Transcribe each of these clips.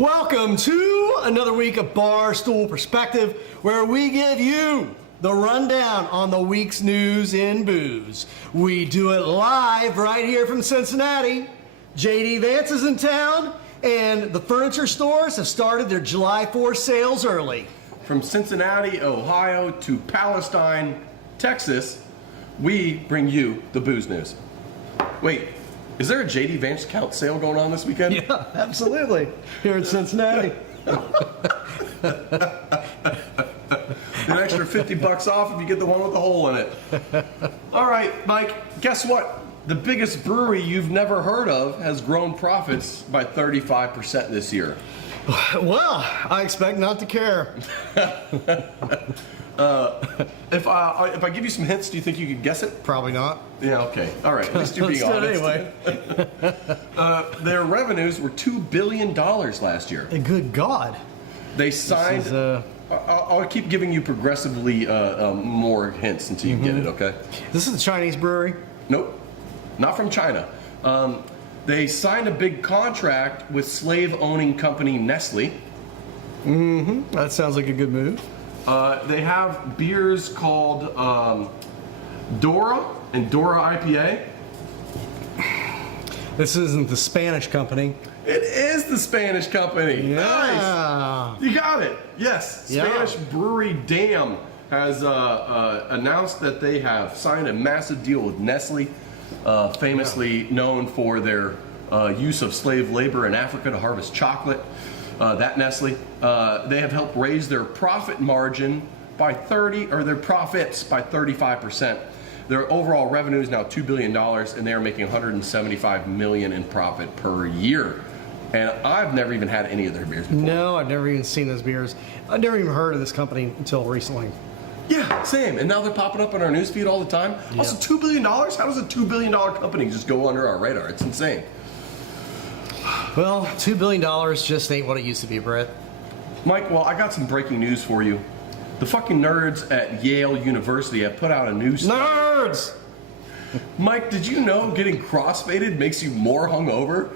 Welcome to another week of Barstool Perspective, where we give you the rundown on the week's news in booze. We do it live right here from Cincinnati. JD Vance is in town, and the furniture stores have started their July 4th sales early. From Cincinnati, Ohio to Palestine, Texas, we bring you the booze news. Wait, is there a JD Vance count sale going on this weekend? Yeah, absolutely. Here in Cincinnati. An extra $50 off if you get the one with the hole in it. All right, Mike, guess what? The biggest brewery you've never heard of has grown profits by 35% this year. Well, I expect not to care. If I give you some hints, do you think you could guess it? Probably not. Yeah, okay. All right, at least you're being Let's do honest. it anyway. Their revenues were $2 billion last year. Good God. They signed... I'll keep giving you progressively more hints until you get it, okay? This is a Chinese brewery? Nope. Not from China. They signed a big contract with slave-owning company Nestle. Mm-hmm. That sounds like a good move. They have beers called Dora and Dora IPA. This isn't the Spanish company. It is the Spanish company. Yeah. Nice. You got it. Yes. Spanish brewery Dam has announced that they have signed a massive deal with Nestle, famously known for their use of slave labor in Africa to harvest chocolate. That Nestle, they have helped raise their profit margin by their profits by 35%. Their overall revenue is now $2 billion, and they are making $175 million in profit per year. And I've never even had any of their beers before. No, I've never even seen those beers. I've never even heard of this company until recently. Yeah, same. And now they're popping up on our newsfeed all the time. Yeah. Also, $2 billion? How does a $2 billion company just go under our radar? It's insane. Well, $2 billion just ain't what it used to be, Brett. Mike, well, I got some breaking news for you. The fucking nerds at Yale University have put out a new study. Nerds! Mike, did you know getting crossfaded makes you more hungover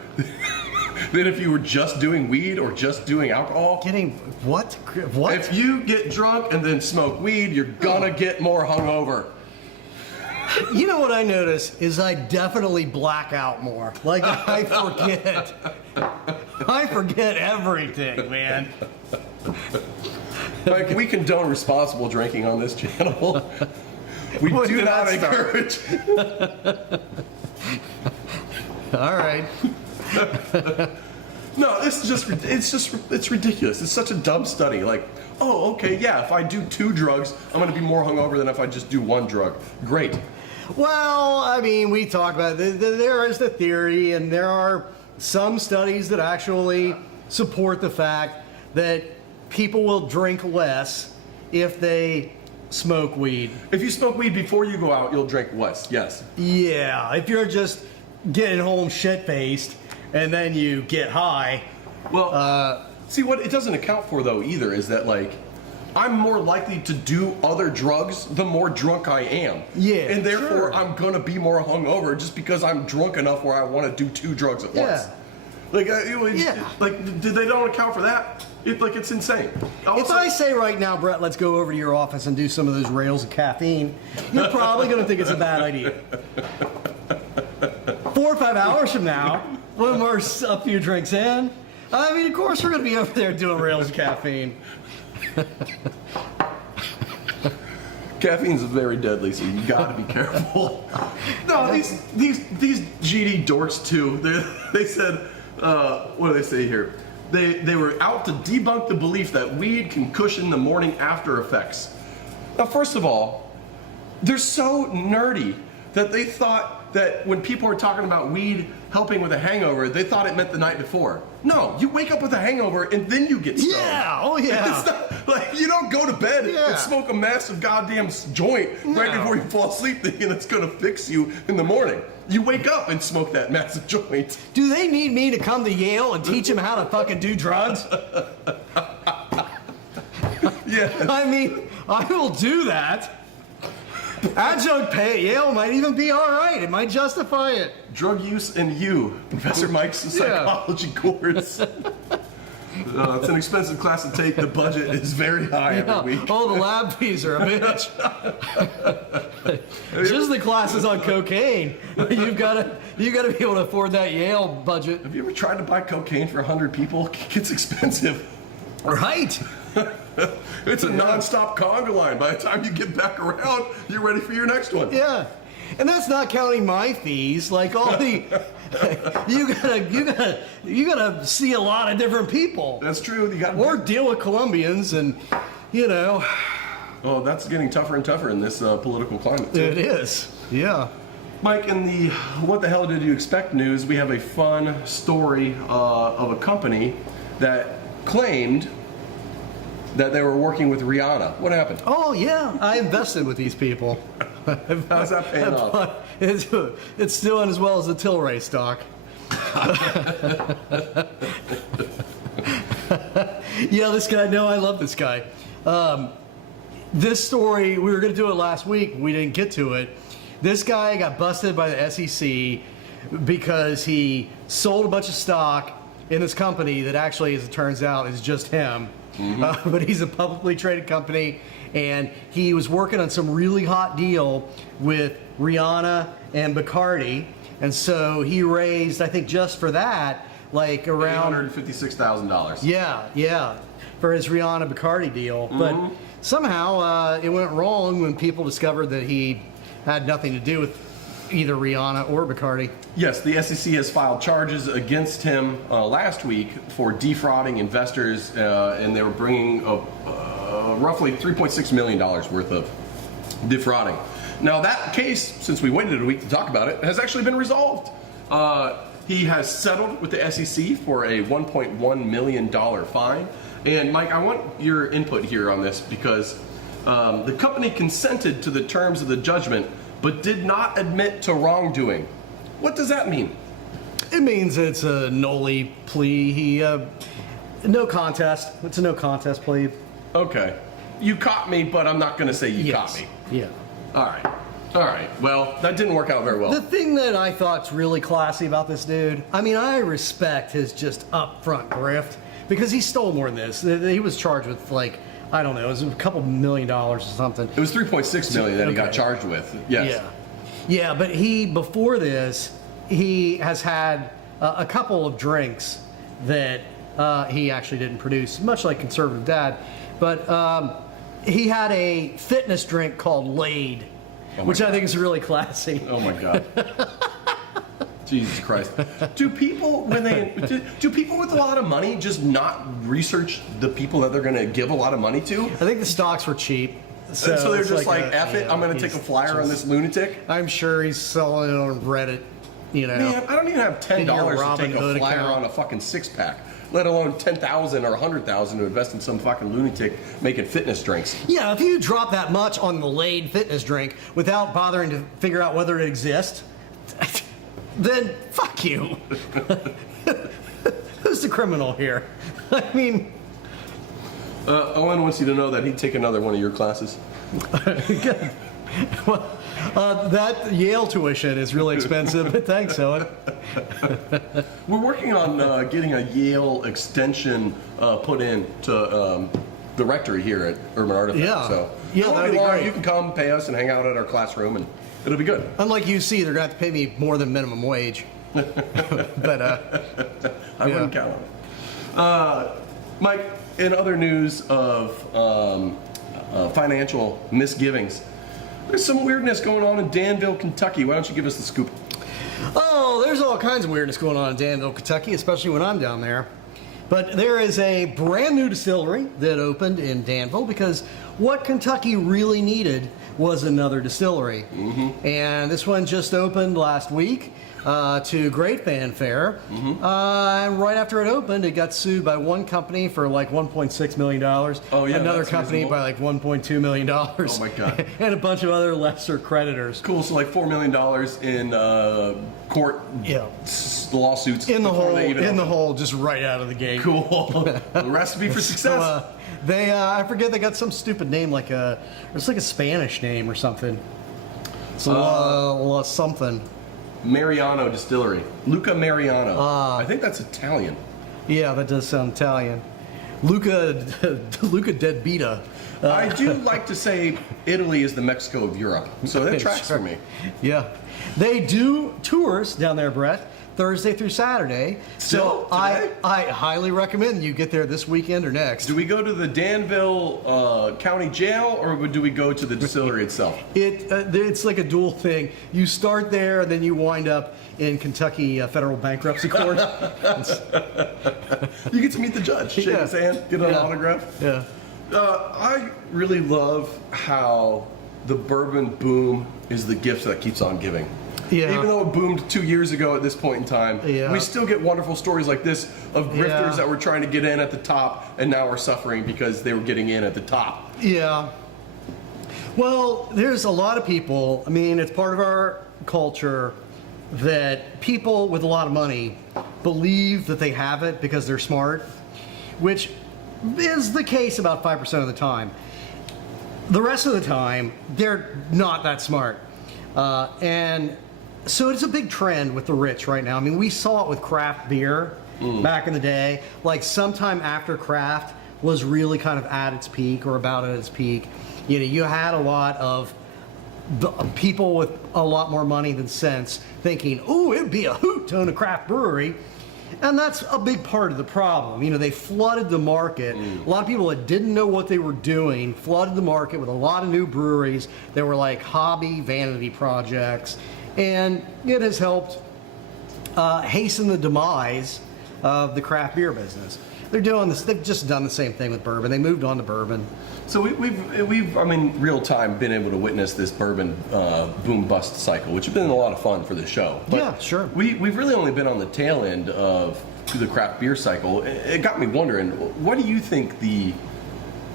than if you were just doing weed or just doing alcohol? Getting what? What? If you get drunk and then smoke weed, you're gonna get more hungover. You know what I notice is I definitely black out more. Like, I forget. I forget everything, man. Mike, we condone responsible drinking on this channel. We do not encourage. All right. No, it's ridiculous. It's such a dumb study. Like, oh, okay, yeah, if I do 2 drugs, I'm going to be more hungover than if I just do 1 drug. Great. Well, I mean, we talk about it. There is the theory, and there are some studies that actually support the fact that people will drink less if they smoke weed. If you smoke weed before you go out, you'll drink less, yes. Yeah, if you're just getting home shit-faced and then you get high. Well, see, what it doesn't account for, though, either, is that, like, I'm more likely to do other drugs the more drunk I am. Yeah, and therefore, sure. I'm going to be more hungover just because I'm drunk enough where I want to do 2 drugs at once. Like, they don't account for that? It's insane. If I say right now, Brett, let's go over to your office and do some of those rails of caffeine, you're probably going to think it's a bad idea. 4 or 5 hours from now, when we're a few drinks in, I mean, of course we're going to be over there doing rails of caffeine. Caffeine's very deadly, so you got to be careful. No, these GD dorks too. They said, what do they say here? They were out to debunk the belief that weed can cushion the morning after effects. Now, first of all, they're so nerdy that they thought that when people were talking about weed helping with a hangover, they thought it meant the night before. No, you wake up with a hangover and then you get stoned. Yeah, oh yeah. It's not, like, you don't go to bed and smoke a massive goddamn joint right before you fall asleep thinking it's gonna fix you in the morning. You wake up and smoke that massive joint. Do they need me to come to Yale and teach them how to fucking do drugs? Yeah. I mean, I will do that. Adjunct pay at Yale might even be all right. It might justify it. Drug use and you, Professor Mike's psychology course. It's an expensive class to take. The budget is very high every week. Oh, the lab fees are a bitch. Just the classes on cocaine. You gotta be able to afford that Yale budget. Have you ever tried to buy cocaine for 100 people? It gets expensive. Right. It's a non-stop conga line. By the time you get back around, you're ready for your next one. Yeah. And that's not counting my fees. Like all the, you gotta see a lot of different people. That's true. You got or deal with Colombians, and you know. Oh, that's getting tougher and tougher in this political climate too. It is. Yeah. Mike, in the what the hell did you expect news, we have a fun story of a company that claimed that they were working with Rihanna. What happened? Oh yeah, I invested with these people. How's that paying off? It's doing as well as the Tilray stock. Yeah, this guy. No, I love this guy. This story, we were going to do it last week. We didn't get to it. This guy got busted by the SEC because he sold a bunch of stock in this company that actually, as it turns out, is just him. Mm-hmm. But he's a publicly traded company, and he was working on some really hot deal with Rihanna and Bacardi, and so he raised, I think, just for that, like around $856,000. Yeah, for his Rihanna Bacardi deal. Mm-hmm. But somehow it went wrong when people discovered that he had nothing to do with either Rihanna or Bacardi. Yes, the SEC has filed charges against him last week for defrauding investors, and they were bringing roughly $3.6 million worth of defrauding. Now that case, since we waited a week to talk about it, has actually been resolved. He has settled with the SEC for a $1.1 million fine. And Mike, I want your input here on this because the company consented to the terms of the judgment but did not admit to wrongdoing. What does that mean? It means it's a nollie plea. No contest. It's a no contest plea. Okay. You caught me, but I'm not going to say you caught me. Yeah. All right. Well, that didn't work out very well. The thing that I thought's really classy about this dude, I mean, I respect his just upfront grift because he stole more than this. He was charged with like, I don't know, it was a couple $1 million or something. It was $3.6 million that he got charged with. Yes. Yeah, but before this, he has had a couple of drinks that he actually didn't produce, much like Conservative Dad. But he had a fitness drink called Laid, which I think is really classy. Oh my God. Jesus Christ. Do people do people with a lot of money just not research the people that they're going to give a lot of money to? I think the stocks were cheap. So they're just like F it, I'm going to take a flyer on this lunatic? I'm sure he's selling it on Reddit, you know. Man, I don't even have $10 to take a flyer on a fucking six-pack, let alone $10,000 or $100,000 to invest in some fucking lunatic making fitness drinks. Yeah, if you drop that much on the Laid fitness drink without bothering to figure out whether it exists, then fuck you. Who's the criminal here? I mean... Owen wants you to know that he'd take another one of your classes. Good. Well, that Yale tuition is really expensive, but thanks, Owen. We're working on getting a Yale extension put in to the rectory here at Urban Artifact. Yeah. So that'd be great. You can come pay us and hang out at our classroom, and it'll be good. Unlike UC, they're going to have to pay me more than minimum wage. But I wouldn't count on it. Mike, in other news of financial misgivings, there's some weirdness going on in Danville, Kentucky. Why don't you give us the scoop? Oh, there's all kinds of weirdness going on in Danville, Kentucky, especially when I'm down there. But there is a brand new distillery that opened in Danville because what Kentucky really needed was another distillery. Mm-hmm. And this one just opened last week to great fanfare. Mm-hmm. And right after it opened, it got sued by one company for like $1.6 million. Oh, yeah, another company reasonable. by like $1.2 million. Oh, my God. And a bunch of other lesser creditors. Cool, so like $4 million in court lawsuits. In the hole, just right out of the gate. Cool. The recipe for success. So, I forget, they got some stupid name, it's like a Spanish name or something. It's something. Mariano Distillery. Luca Mariano. I think that's Italian. Yeah, that does sound Italian. Luca Deadbeata. I do like to say Italy is the Mexico of Europe, so that tracks for me. Yeah. They do tours down there, Brett, Thursday through Saturday. Still So I highly recommend you get there this weekend or next. Do we go to the Danville County Jail, or do we go to the distillery itself? It's like a dual thing. You start there, and then you wind up in Kentucky Federal Bankruptcy Court. You get to meet the judge, shake his hand, get an autograph. Yeah. I really love how the bourbon boom is the gift that keeps on giving. Yeah. Even though it boomed 2 years ago at this point in time, Yeah. we still get wonderful stories like this of grifters that were trying to get in at the top and now are suffering because they were getting in at the top. Yeah. Well, there's a lot of people, I mean, it's part of our culture that people with a lot of money believe that they have it because they're smart, which is the case about 5% of the time. The rest of the time, they're not that smart. And so it's a big trend with the rich right now. I mean, we saw it with craft beer back in the day. Like sometime after craft was really kind of at its peak or about at its peak, you know, you had a lot of people with a lot more money than sense thinking, oh, it'd be a hoot to own a craft brewery. And that's a big part of the problem. You know, they flooded the market. A lot of people that didn't know what they were doing flooded the market with a lot of new breweries that were like hobby vanity projects. And it has helped hasten the demise of the craft beer business. They're doing this. They've just done the same thing with bourbon. They moved on to bourbon. So we've I mean, real time been able to witness this bourbon boom bust cycle, which has been a lot of fun for the show. But yeah, sure. We've really only been on the tail end of the craft beer cycle. It got me wondering, what do you think the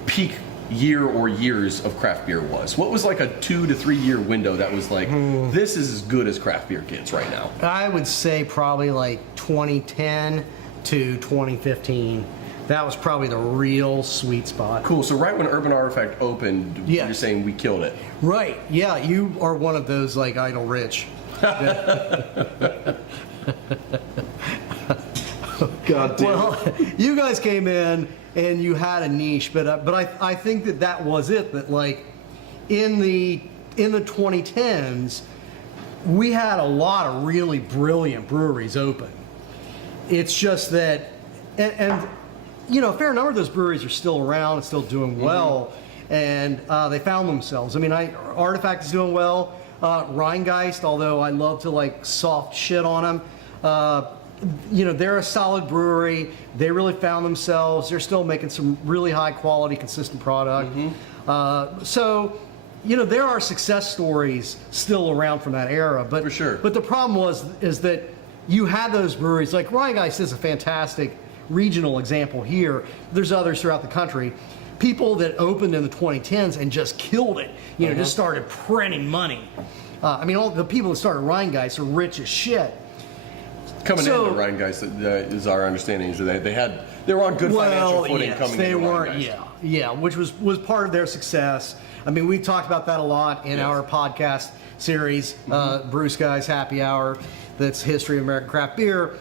peak year or years of craft beer was? What was like a 2 to 3 year window that was like, this is as good as craft beer gets right now? I would say probably like 2010 to 2015. That was probably the real sweet spot. Cool. So right when Urban Artifact opened, you're saying we killed it. Right. Yeah, you are one of those like idle rich. God damn. Well, you guys came in and you had a niche, but I think that was it. That like in the 2010s, we had a lot of really brilliant breweries open. It's just that, and you know, a fair number of those breweries are still around and still doing well, and they found themselves. I mean, Artifact is doing well. Rheingeist, although I love to like soft shit on them, you know, they're a solid brewery. They really found themselves. They're still making some really high quality, consistent product. So, you know, there are success stories still around from that era. But for sure. But the problem is that you had those breweries. Like Rheingeist is a fantastic regional example here. There's others throughout the country. People that opened in the 2010s and just killed it. You know, just started printing money. I mean, all the people that started Rheingeist are rich as shit. Coming into Rheingeist, is our understanding, is that they were on good financial footing coming into Rheingeist. Yeah, which was part of their success. I mean, we talked about that a lot in our podcast series, Bruce Guy's Happy Hour, that's History of American Craft Beer.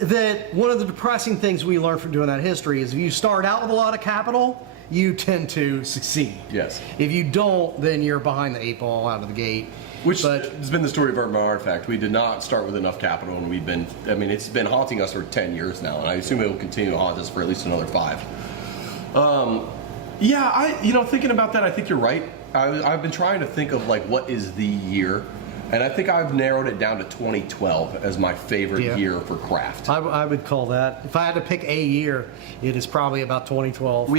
That one of the depressing things we learned from doing that history is if you start out with a lot of capital, you tend to succeed. Yes. If you don't, then you're behind the 8 ball out of the gate. Which has been the story of Urban Artifact. We did not start with enough capital, and it's been haunting us for 10 years now, and I assume it will continue to haunt us for at least another 5. Thinking about that, I think you're right. I've been trying to think of like what is the year, and I think I've narrowed it down to 2012 as my favorite year for craft. I would call that, if I had to pick a year, it is probably about 2012.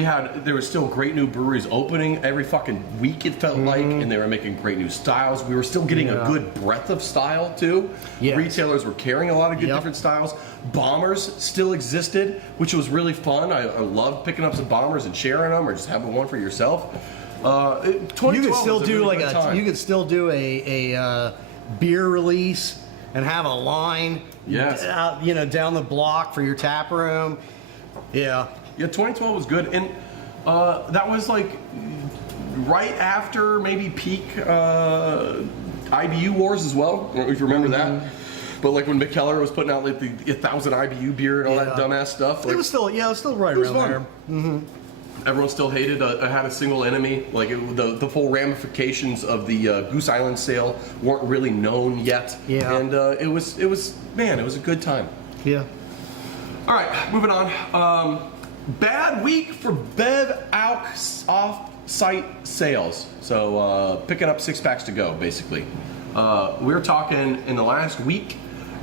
There were still great new breweries opening every fucking week, it felt like, and they were making great new styles. We were still getting a good breadth of style too. Yes. Retailers were carrying a lot of good different styles. Bombers still existed, which was really fun. I loved picking up some bombers and sharing them, or just having one for yourself. 2012 you could still was a do really like good time. you could still do a beer release and have a line out, you know, down the block for your tap room. Yeah, 2012 was good, and that was like right after maybe peak IBU wars as well, if you remember that. But like when Mikkeller was putting out like the 1,000 IBU beer and all that dumbass stuff. Like, it was still right around there. Mm-hmm. Everyone still hated had a single enemy. Like the full ramifications of the Goose Island sale weren't really known yet. Yeah. And it was a good time. Yeah. All right, moving on. Bad week for Bev Alks off-site sales. So picking up 6-packs to go, basically. We're talking in the last week,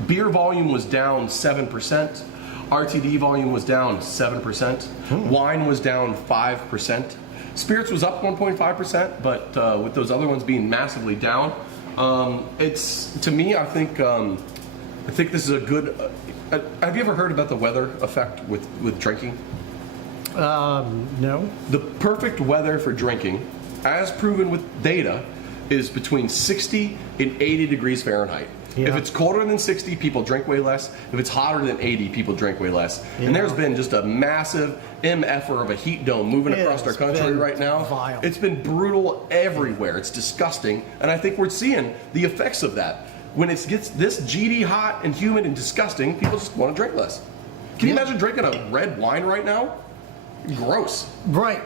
beer volume was down 7%. RTD volume was down 7%. Wine was down 5%. Spirits was up 1.5%, but with those other ones being massively down, it's to me. I think this is a good. Have you ever heard about the weather effect with drinking? No. The perfect weather for drinking, as proven with data, is between 60 and 80 degrees Fahrenheit. Yeah. If it's colder than 60, people drink way less. If it's hotter than 80, people drink way less. Yeah. And there's been just a massive MFer of a heat dome moving across our country right now. Vile. It's been brutal everywhere. It's disgusting. And I think we're seeing the effects of that. When it gets this GD hot and humid and disgusting, people just want to drink less. Can you imagine drinking a red wine right now? Gross. Right.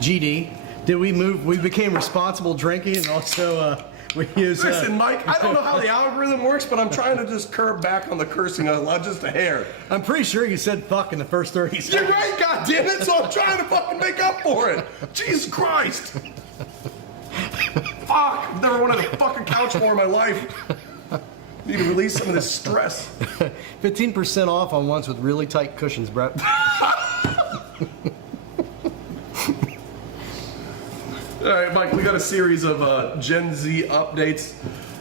GD. Did we move? We became responsible drinking and also we use. Listen, Mike, I don't know how the algorithm works, but I'm trying to just curb back on the cursing just a hair. I'm pretty sure you said fuck in the first 30 seconds. You're right, goddammit, so I'm trying to fucking make up for it. Jesus Christ. Fuck, I've never wanted to fuck a couch more in my life. Need to release some of this stress. 15% off on ones with really tight cushions, Brett. All right, Mike, we got a series of Gen Z updates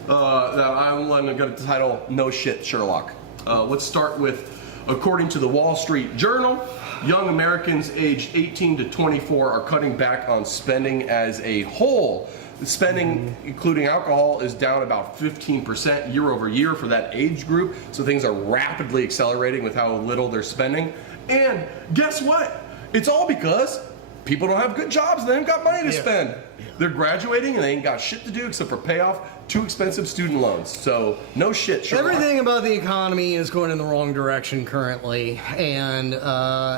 that I'm going to title No Shit Sherlock. Let's start with, according to the Wall Street Journal, young Americans aged 18 to 24 are cutting back on spending as a whole. Spending, including alcohol, is down about 15% year over year for that age group. So things are rapidly accelerating with how little they're spending. And guess what? It's all because people don't have good jobs and they ain't got money to spend. They're graduating and they ain't got shit to do except for pay off too expensive student loans. So no shit, Sherlock. Everything about the economy is going in the wrong direction currently, and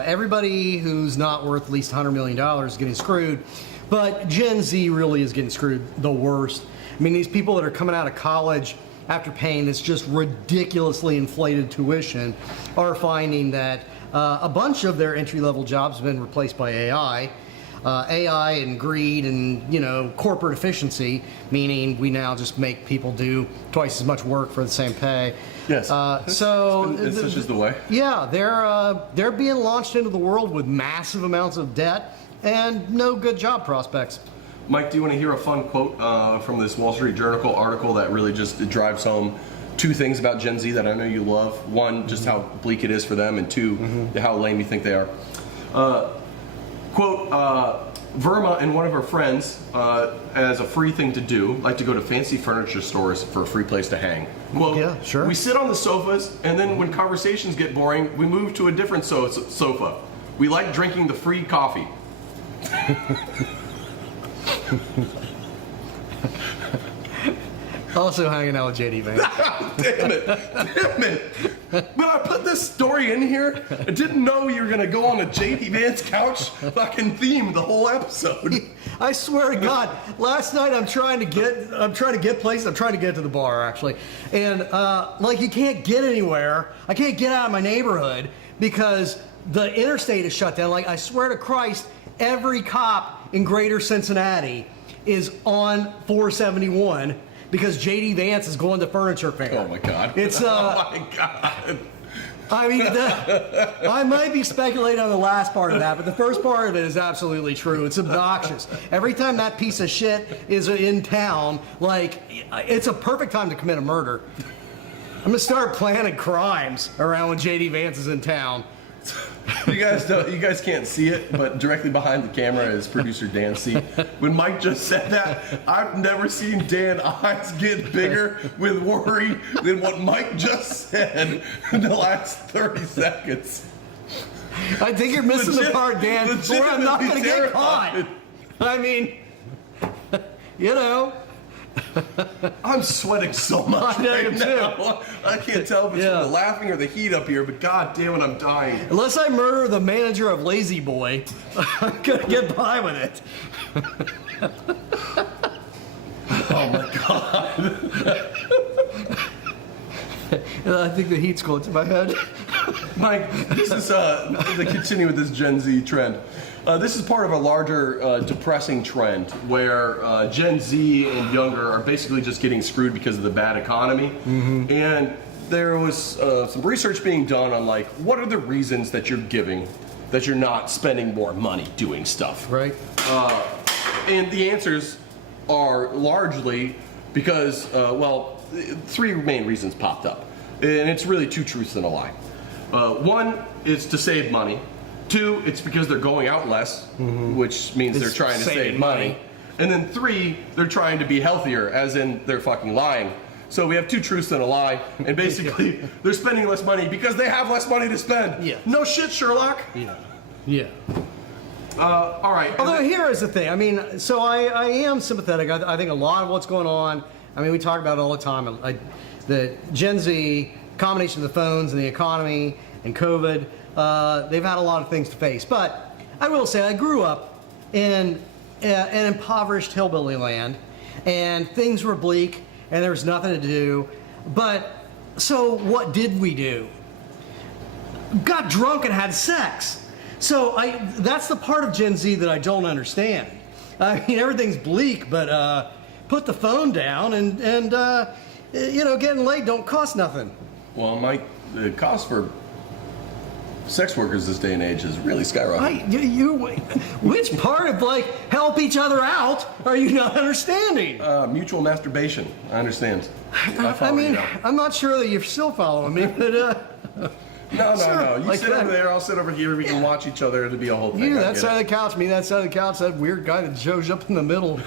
everybody who's not worth at least $100 million is getting screwed. But Gen Z really is getting screwed the worst. I mean, these people that are coming out of college after paying this just ridiculously inflated tuition are finding that a bunch of their entry-level jobs have been replaced by AI. AI and greed and, corporate efficiency, meaning we now just make people do twice as much work for the same pay. Yes. It's such is the way. Yeah, they're being launched into the world with massive amounts of debt and no good job prospects. Mike, do you want to hear a fun quote from this Wall Street Journal article that really just drives home two things about Gen Z that I know you love? One, just how bleak it is for them, and two, how lame you think they are. Quote, Verma and one of her friends, as a free thing to do, like to go to fancy furniture stores for a free place to hang. Quote, yeah, sure. We sit on the sofas, and then when conversations get boring, we move to a different sofa. We like drinking the free coffee. Also hanging out with JD Vance. Damn it. But I put this story in here. I didn't know you were going to go on a JD Vance couch fucking theme the whole episode. I swear to God, last night I'm trying to get places. I'm trying to get to the bar, actually. And, you can't get anywhere. I can't get out of my neighborhood because the interstate is shut down. I swear to Christ, every cop in greater Cincinnati is on 471 because JD Vance is going to Furniture Fair. Oh my God. It's oh my God. I mean, I might be speculating on the last part of that, but the first part of it is absolutely true. It's obnoxious. Every time that piece of shit is in town, it's a perfect time to commit a murder. I'm gonna start planning crimes around when JD Vance is in town. You guys can't see it, but directly behind the camera is producer Dan's seat. When Mike just said that, I've never seen Dan's eyes get bigger with worry than what Mike just said in the last 30 seconds. I think you're missing the part, Dan, where I'm not going to get caught. I mean, I'm sweating so much I know right too. now. I can't tell if it's from the laughing or the heat up here, but god damn it, I'm dying. Unless I murder the manager of Lazy Boy, I'm gonna get by with it. Oh my god. I think the heat's going to my head. Mike, this is to continue with this Gen Z trend. This is part of a larger depressing trend where Gen Z and younger are basically just getting screwed because of the bad economy. And there was some research being done on like, what are the reasons that you're giving that you're not spending more money doing stuff? Right. And the answers are largely because, well, three main reasons popped up. And it's really two truths and a lie. One is to save money. Two, it's because they're going out less, which means they're trying to save money. And then three, they're trying to be healthier, as in they're fucking lying. So we have two truths and a lie, and basically they're spending less money because they have less money to spend. Yeah. No shit, Sherlock. Yeah. All right. Although here is the thing. I mean, so I am sympathetic. I think a lot of what's going on. I mean, we talk about it all the time. The Gen Z, combination of the phones and the economy and COVID, they've had a lot of things to face. But I will say, I grew up in an impoverished hillbilly land, and things were bleak, and there was nothing to do. But so what did we do? Got drunk and had sex. So that's the part of Gen Z that I don't understand. I mean, everything's bleak, but put the phone down and you know, getting laid don't cost nothing. Well, Mike, the cost for sex workers this day and age has really skyrocketed. Which part of like help each other out are you not understanding? Mutual masturbation. I understand. I mean, I'm not sure that you're still following me, but No. You like sit over there, I'll sit over here. We can watch each other. It'll be a whole thing. You that side of the couch, me that side of the couch, that weird guy that shows up in the middle.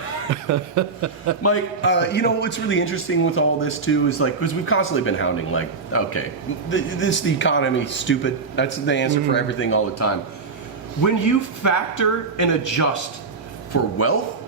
Mike, you know what's really interesting with all this too is like, because we've constantly been hounding, like, okay, the economy, stupid. That's the answer for everything all the time. When you factor and adjust for wealth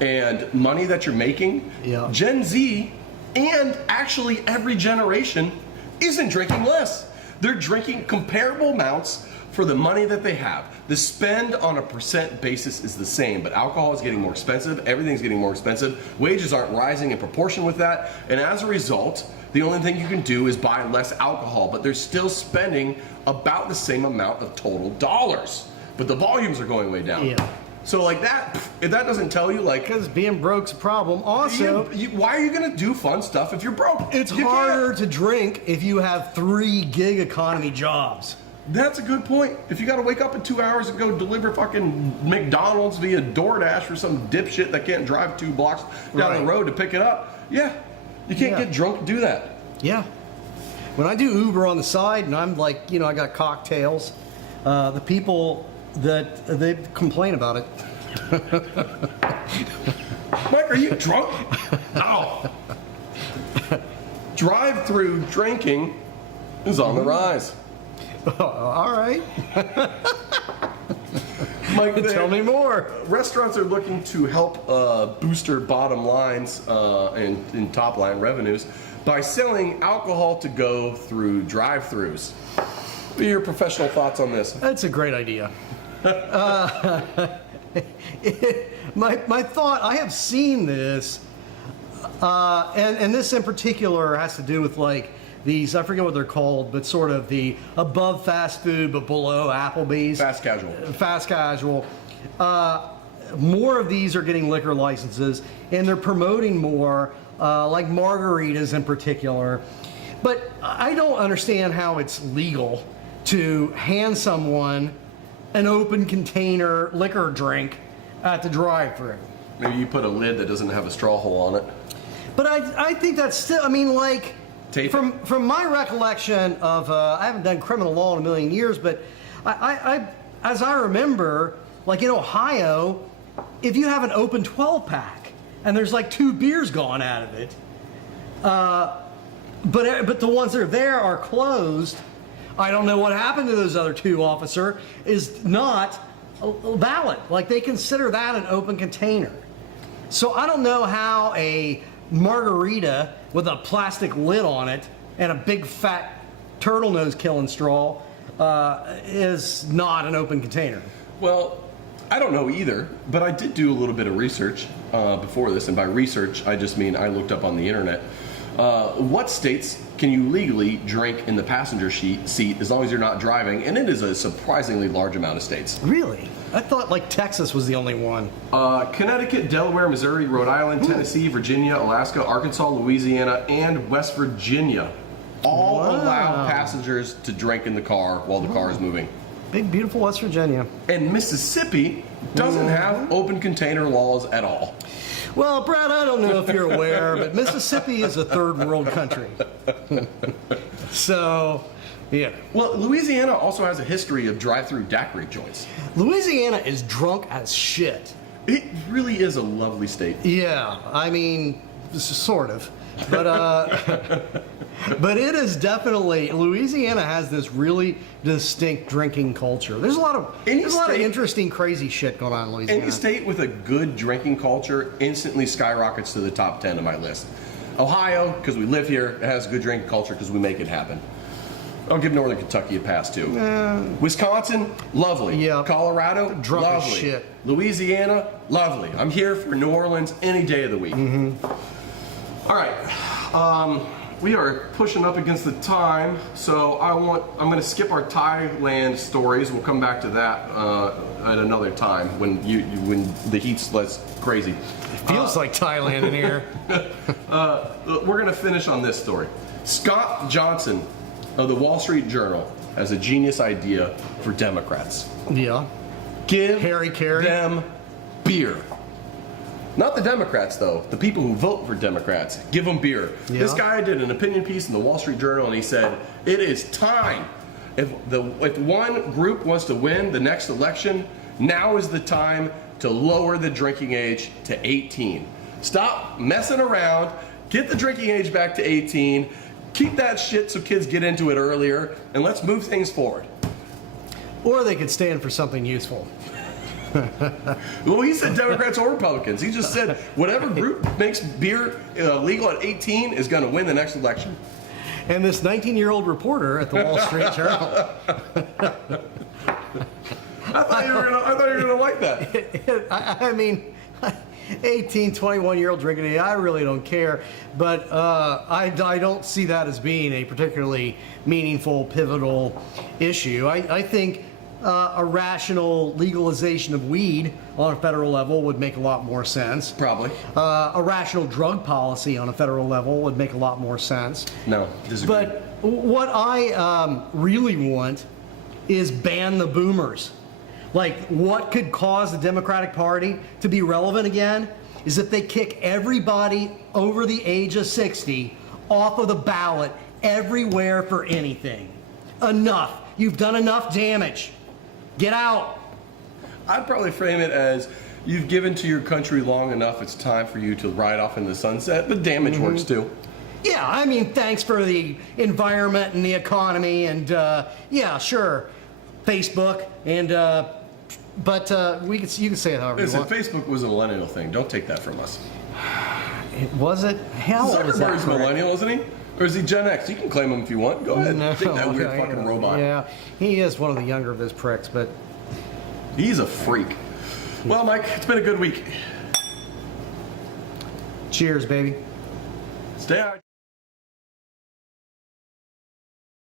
and money that you're making, Gen Z and actually every generation isn't drinking less. They're drinking comparable amounts for the money that they have. The spend on a percent basis is the same, but alcohol is getting more expensive, everything's getting more expensive, wages aren't rising in proportion with that, and as a result, the only thing you can do is buy less alcohol, but they're still spending about the same amount of total dollars, but the volumes are going way down. So like that, if that doesn't tell you, like, because being broke's a problem. Also, why are you gonna do fun stuff if you're broke? It's harder to drink if you have 3 gig economy jobs. That's a good point. If you got to wake up in 2 hours and go deliver fucking McDonald's via DoorDash for some dipshit that can't drive 2 blocks down the road to pick it up, you can't get drunk to do that. Yeah. When I do Uber on the side and I'm like, you know, I got cocktails, the people that they complain about it. Mike, are you drunk? No. Drive-through drinking is on the rise. All right. Mike, tell me more. Restaurants are looking to help boost their bottom lines and top line revenues by selling alcohol to go through drive-throughs. What are your professional thoughts on this? That's a great idea. My thought, I have seen this, and this in particular has to do with like these, I forget what they're called, but sort of the above fast food but below Applebee's. Fast casual. Fast casual. More of these are getting liquor licenses, and they're promoting more, like margaritas in particular. But I don't understand how it's legal to hand someone an open container liquor drink at the drive-thru. Maybe you put a lid that doesn't have a straw hole on it. But I think that's still, I mean, like, from my recollection of, I haven't done criminal law in a million years, but I as I remember, like in Ohio, if you have an open 12-pack and there's like 2 beers gone out of it, but the ones that are there are closed, I don't know what happened to those other 2, officer, is not valid. Like they consider that an open container. So I don't know how a margarita with a plastic lid on it and a big fat turtle nose killing straw is not an open container. Well, I don't know either, but I did do a little bit of research before this, and by research, I just mean I looked up on the internet. What states can you legally drink in the passenger seat as long as you're not driving? And it is a surprisingly large amount of states. Really? I thought like Texas was the only one. Connecticut, Delaware, Missouri, Rhode Island, Tennessee, Virginia, Alaska, Arkansas, Louisiana, and West Virginia all allow passengers to drink in the car while the car is moving. Big, beautiful West Virginia. And Mississippi doesn't have open container laws at all. Well, Brad, I don't know if you're aware, but Mississippi is a third world country. So, yeah. Well, Louisiana also has a history of drive-through daiquiri joints. Louisiana is drunk as shit. It really is a lovely state. Yeah, I mean, sort of. But but it is definitely, Louisiana has this really distinct drinking culture. There's a lot of interesting, crazy shit going on in Louisiana. Any state with a good drinking culture instantly skyrockets to the top 10 of my list. Ohio, because we live here, it has a good drinking culture because we make it happen. I'll give Northern Kentucky a pass too. Wisconsin, lovely. Yeah. Colorado, drunk lovely. as shit. Louisiana, lovely. I'm here for New Orleans any day of the week. All right, we are pushing up against the time, so I'm going to skip our Thailand stories. We'll come back to that at another time when the heat's less crazy. It feels like Thailand in here. We're going to finish on this story. Scott Johnson of the Wall Street Journal has a genius idea for Democrats. Yeah. Give Harry Carey. them beer. Not the Democrats, though. The people who vote for Democrats. Give them beer. Yeah. This guy did an opinion piece in the Wall Street Journal, and he said, it is time. If one group wants to win the next election, now is the time to lower the drinking age to 18. Stop messing around. Get the drinking age back to 18. Keep that shit so kids get into it earlier, and let's move things forward. Or they could stand for something useful. Well, he said Democrats or Republicans. He just said whatever group makes beer legal at 18 is going to win the next election. And this 19-year-old reporter at the Wall Street Journal. I thought you were gonna like that. I mean, 18, 21-year-old drinking age, I really don't care. But I don't see that as being a particularly meaningful, pivotal issue. I think a rational legalization of weed on a federal level would make a lot more sense. Probably. A rational drug policy on a federal level would make a lot more sense. No, disagree. But what I really want is ban the boomers. Like, what could cause the Democratic Party to be relevant again is if they kick everybody over the age of 60 off of the ballot everywhere for anything. Enough. You've done enough damage. Get out. I'd probably frame it as you've given to your country long enough, it's time for you to ride off in the sunset, but damage works too. Yeah, I mean, thanks for the environment and the economy and, yeah, sure, Facebook and, but you can say it however you want. Facebook was a millennial thing. Don't take that from us. Was it? Hell, was that Zuckerberg's millennial, isn't he? Or is he Gen X? You can claim him if you want. Go ahead. No, Take that weird fucking robot. Yeah, he is one of the younger of those pricks, but He's a freak. Well, Mike, it's been a good week. cheers, baby. Stay out.